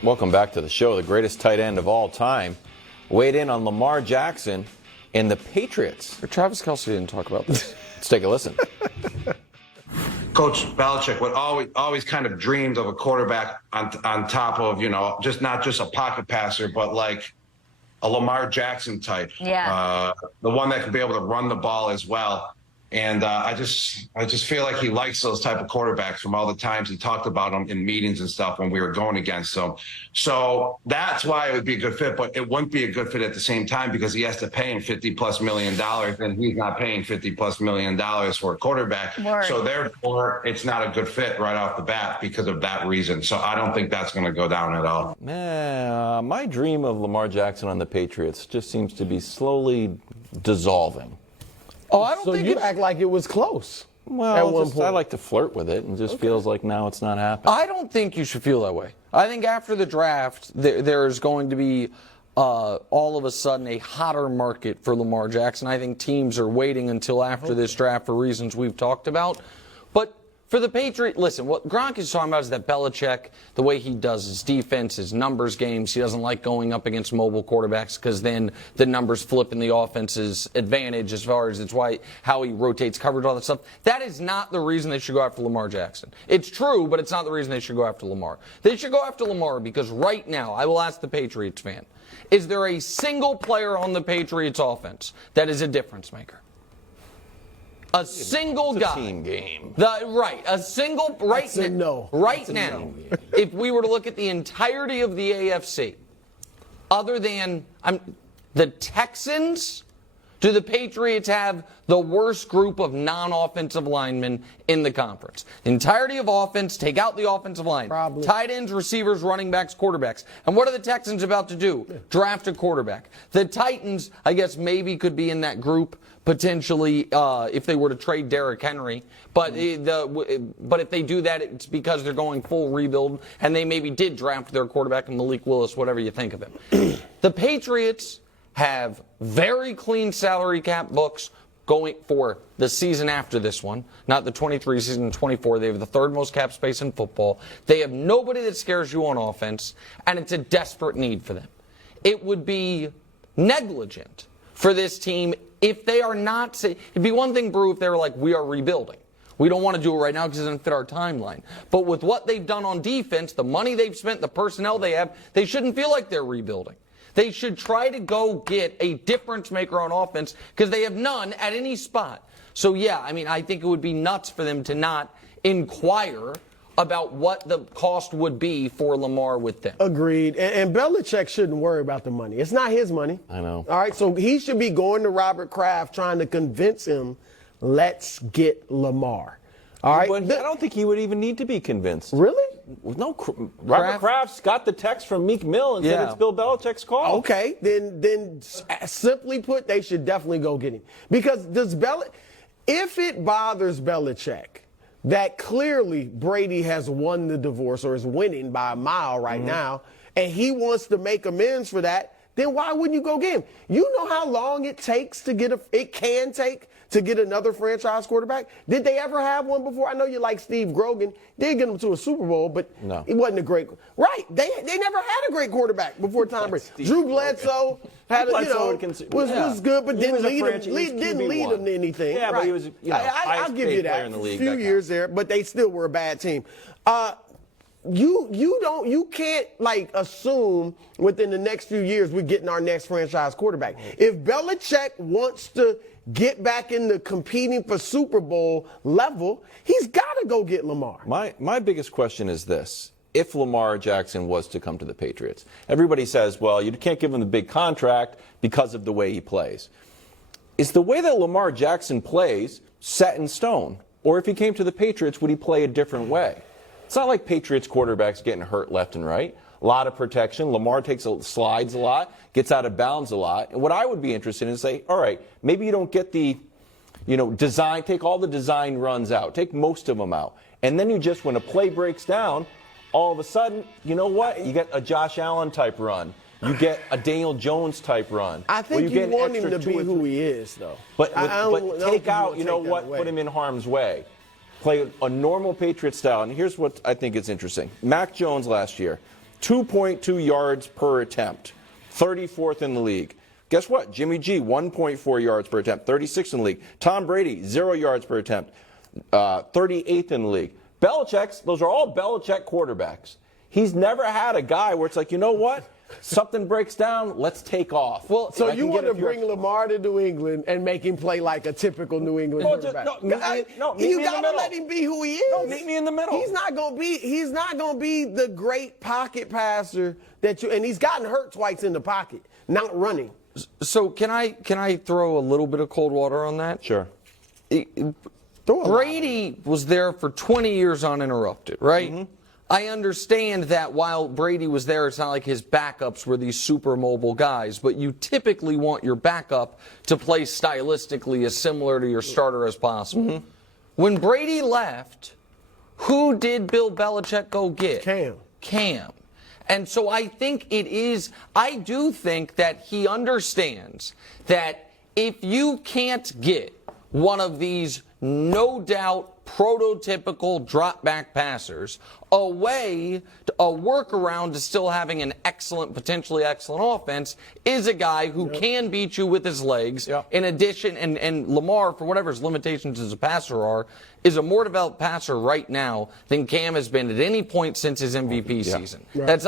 Welcome back to the show. The greatest tight end of all time weighed in on Lamar Jackson and the Patriots. Travis Kelce didn't talk about this. Let's take a listen. Coach Belichick would always kind of dreamed of a quarterback on top of, not just a pocket passer, but like a Lamar Jackson type. Yeah. The one that could be able to run the ball as well. And I just feel like he likes those type of quarterbacks from all the times he talked about them in meetings and stuff when we were going against them. So that's why it would be a good fit, but it wouldn't be a good fit at the same time because he has to pay him $50+ million, and he's not paying $50+ million for a quarterback. Word. So therefore, it's not a good fit right off the bat because of that reason. So I don't think that's going to go down at all. My dream of Lamar Jackson on the Patriots just seems to be slowly dissolving. Oh, I don't think you act like it was close. Well, at one point. I like to flirt with it, and it just feels like now it's not happening. I don't think you should feel that way. I think after the draft, there's going to be all of a sudden a hotter market for Lamar Jackson. I think teams are waiting until after this draft for reasons we've talked about. But for the Patriots, listen, what Gronk is talking about is that Belichick, the way he does his defense, his numbers games, he doesn't like going up against mobile quarterbacks because then the numbers flip in the offense's advantage as far as how he rotates coverage, all that stuff. That is not the reason they should go after Lamar Jackson. It's true, but it's not the reason they should go after Lamar. They should go after Lamar because right now, I will ask the Patriots fan, is there a single player on the Patriots offense that is a difference maker? A single it's a guy. Team game. A single right now. No. Right now, if we were to look at the entirety of the AFC, other than the Texans, do the Patriots have the worst group of non-offensive linemen in the conference? The entirety of offense, take out the offensive line. Probably. Tight ends, receivers, running backs, quarterbacks. And what are the Texans about to do? Draft a quarterback. The Titans, I guess, maybe could be in that group potentially if they were to trade Derrick Henry. But if they do that, it's because they're going full rebuild, and they maybe did draft their quarterback in Malik Willis, whatever you think of him. The Patriots have very clean salary cap books going for the season after this one, not the 23 season, 24. They have the third most cap space in football. They have nobody that scares you on offense, and it's a desperate need for them. It would be negligent for this team if they are not. It'd be one thing, Brew, if they were like, we are rebuilding. We don't want to do it right now because it doesn't fit our timeline. But with what they've done on defense, the money they've spent, the personnel they have, they shouldn't feel like they're rebuilding. They should try to go get a difference maker on offense because they have none at any spot. So, yeah, I think it would be nuts for them to not inquire about what the cost would be for Lamar with them. Agreed. And Belichick shouldn't worry about the money. It's not his money. I know. All right, so he should be going to Robert Kraft trying to convince him, let's get Lamar. All right. But I don't think he would even need to be convinced. Really? No, Robert Kraft's got the text from Meek Mill and said it's Bill Belichick's call. Okay, then simply put, they should definitely go get him. Because if it bothers Belichick that clearly Brady has won the divorce or is winning by a mile right now, and he wants to make amends for that, then why wouldn't you go get him? You know how long it takes to get to get another franchise quarterback? Did they ever have one before? I know you like Steve Grogan. They did get him to a Super Bowl, but it wasn't a great. Right? They never had a great quarterback before Tom Brady. Drew Bledsoe was good, but didn't lead him to anything. Yeah, but he was I'll give you that. In the league, a few years there, but they still were a bad team. You can't assume within the next few years we're getting our next franchise quarterback. If Belichick wants to get back in the competing for Super Bowl level, he's got to go get Lamar. My biggest question is this. If Lamar Jackson was to come to the Patriots, everybody says, well, you can't give him the big contract because of the way he plays. Is the way that Lamar Jackson plays set in stone? Or if he came to the Patriots, would he play a different way? It's not like Patriots quarterbacks getting hurt left and right. A lot of protection. Lamar slides a lot, gets out of bounds a lot. And what I would be interested in is say, all right, maybe you don't get the, design, take all the design runs out, take most of them out. And then you just, when a play breaks down, all of a sudden, you know what? You get a Josh Allen type run. You get a Daniel Jones type run. I think you want him to be who he is, though. But take out, put him in harm's way. Play a normal Patriot style. And here's what I think is interesting. Mac Jones last year, 2.2 yards per attempt, 34th in the league. Guess what? Jimmy G, 1.4 yards per attempt, 36th in the league. Tom Brady, 0 yards per attempt, 38th in the league. Belichick's, those are all Belichick quarterbacks. He's never had a guy where it's like, you know what? Something breaks down, let's take off. Well, so you want to bring Lamar to New England and make him play like a typical New England quarterback? You gotta let him be who he is. No, meet me in the middle. He's not gonna be the great pocket passer that you. And he's gotten hurt twice in the pocket, not running. So can I throw a little bit of cold water on that? Sure. Brady was there for 20 years uninterrupted, right? Mm-hmm. I understand that while Brady was there, it's not like his backups were these super mobile guys, but you typically want your backup to play stylistically as similar to your starter as possible. Mm-hmm. When Brady left, who did Bill Belichick go get? Cam. And so I do think that he understands that if you can't get one of these no doubt prototypical drop back passers, a workaround to still having an potentially excellent offense is a guy who can beat you with his legs. Yep. In addition, and Lamar, for whatever his limitations as a passer are, is a more developed passer right now than Cam has been at any point since his MVP season. Right. That's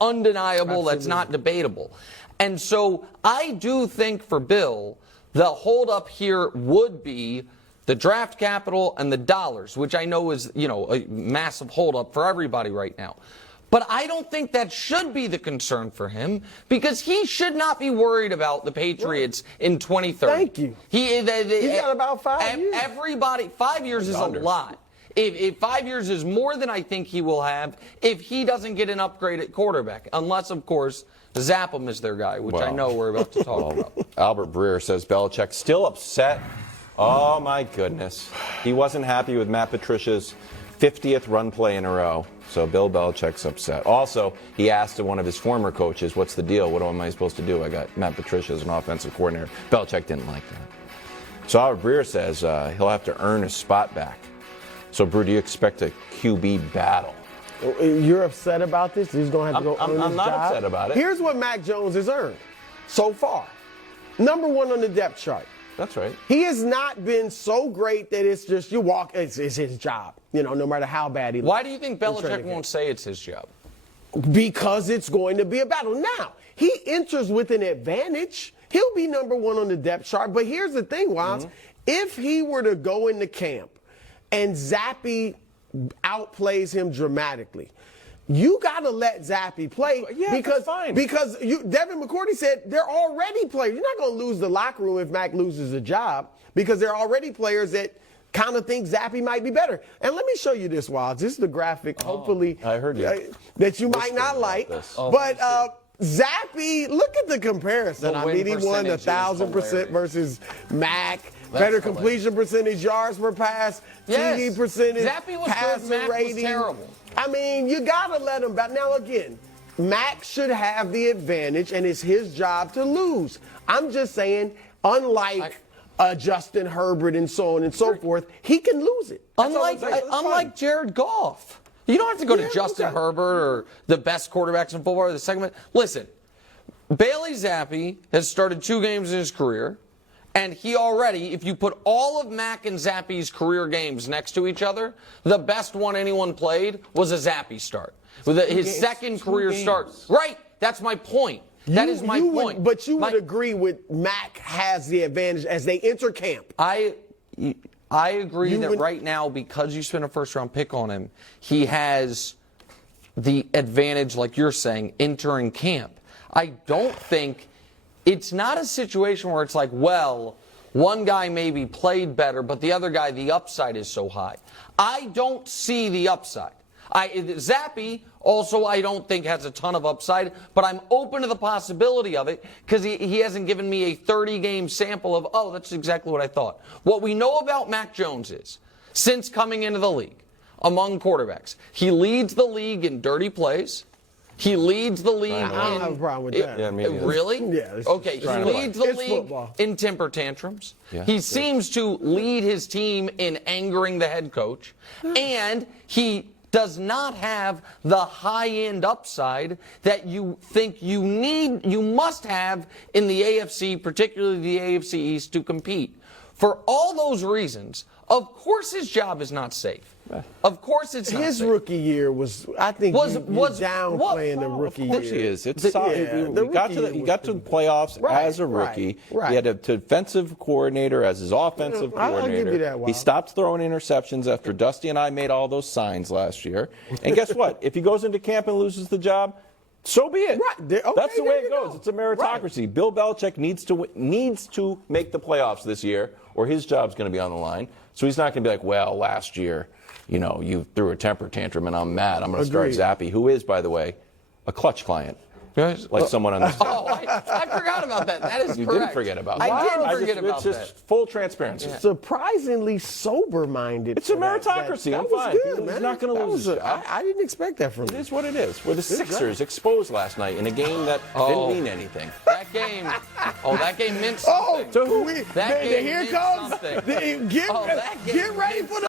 undeniable. Absolutely. That's not debatable. And so I do think for Bill, the holdup here would be the draft capital and the dollars, which I know is, a massive holdup for everybody right now. But I don't think that should be the concern for him because he should not be worried about the Patriots in 2030. Thank you. He's got about 5 years. 5 years is a lot. If 5 years is more than I think he will have, if he doesn't get an upgrade at quarterback, unless, of course, Zappum is their guy, which I know we're about to talk about. Albert Breer says Belichick still upset. Oh, my goodness. He wasn't happy with Matt Patricia's 50th run play in a row. So Bill Belichick's upset. Also, he asked one of his former coaches, what's the deal? What am I supposed to do? I got Matt Patricia as an offensive coordinator. Belichick didn't like that. So Albert Breer says he'll have to earn his spot back. So, Brew, do you expect a QB battle? You're upset about this? He's going to have to go earn his job? I'm not upset about it. Here's what Mac Jones has earned so far. Number 1 on the depth chart. That's right. He has not been so great that it's just it's his job, no matter how bad he looks. Why do you think Belichick won't say it's his job? Because it's going to be a battle. Now, he enters with an advantage. He'll be number 1 on the depth chart. But here's the thing, Wilds. Mm-hmm. If he were to go into camp and Zappy outplays him dramatically, you got to let Zappy play because Devin McCourty said they're already players. You're not going to lose the locker room if Mac loses a job because there are already players that kind of think Zappy might be better. And let me show you this, Wilds. This is the graphic, hopefully, I heard you. That you might not like. But Zappy, look at the comparison. He won 1,000% versus Mac. Better completion percentage, yards per pass, TD percentage, passer rating. Terrible. I mean, you got to let him back. Now, again, Mac should have the advantage, and it's his job to lose. I'm just saying, unlike Justin Herbert and so on and so forth, he can lose it. Unlike Jared Goff. You don't have to go to Justin Herbert or the best quarterbacks in football or the second. Listen, Bailey Zappi has started 2 games in his career. And he already, if you put all of Mac and Zappy's career games next to each other, the best one anyone played was a Zappy start. With his second career start. Right. That's my point. That is my point. But you would agree with Mac has the advantage as they enter camp. I agree that right now, because you spent a first-round pick on him, he has the advantage, like you're saying, entering camp. I don't think... It's not a situation where it's like, well, one guy maybe played better, but the other guy, the upside is so high. I don't see the upside. Zappy also I don't think has a ton of upside, but I'm open to the possibility of it because he hasn't given me a 30-game sample of, that's exactly what I thought. What we know about Mac Jones is, since coming into the league, among quarterbacks, he leads the league in dirty plays. He leads the league I don't have a problem with that. Really? Yeah. Okay, he leads the league in temper tantrums. Yeah. He seems to lead his team in angering the head coach. And he does not have the high-end upside that you think you must have in the AFC, particularly the AFC East, to compete. For all those reasons, of course his job is not safe. Of course it's not His safe. rookie year was, I think, you're downplaying the rookie year. Of course he is. It's The- solid. yeah, He got to the playoffs Right, as a rookie. right. He had a defensive coordinator as his offensive I'll coordinator. give you that, Wild. He stopped throwing interceptions after Dusty and I made all those signs last year. And guess what? If he goes into camp and loses the job, so be it. Right. Okay, That's the way there it you goes. go. It's a meritocracy. Bill Belichick needs to make the playoffs this year, or his job's going to be on the line. So he's not going to be like, well, last year, you threw a temper tantrum and I'm mad. I'm going to start Agreed. Zappy, who is, by the way, a clutch client. Yes. Like someone on the staff. Oh, I forgot about that. That is You correct. didn't forget about I that. didn't forget about It's that. just full transparency. Surprisingly sober-minded. It's a for that. meritocracy. That I'm was fine. good, He's man. not gonna That lose was his job. I didn't expect that from It him. is what it is. Where the Sixers exposed last night in a game that Oh. didn't mean anything. That game meant Oh, something. So who- That game here meant comes. something. Get Oh, that game ready meant for the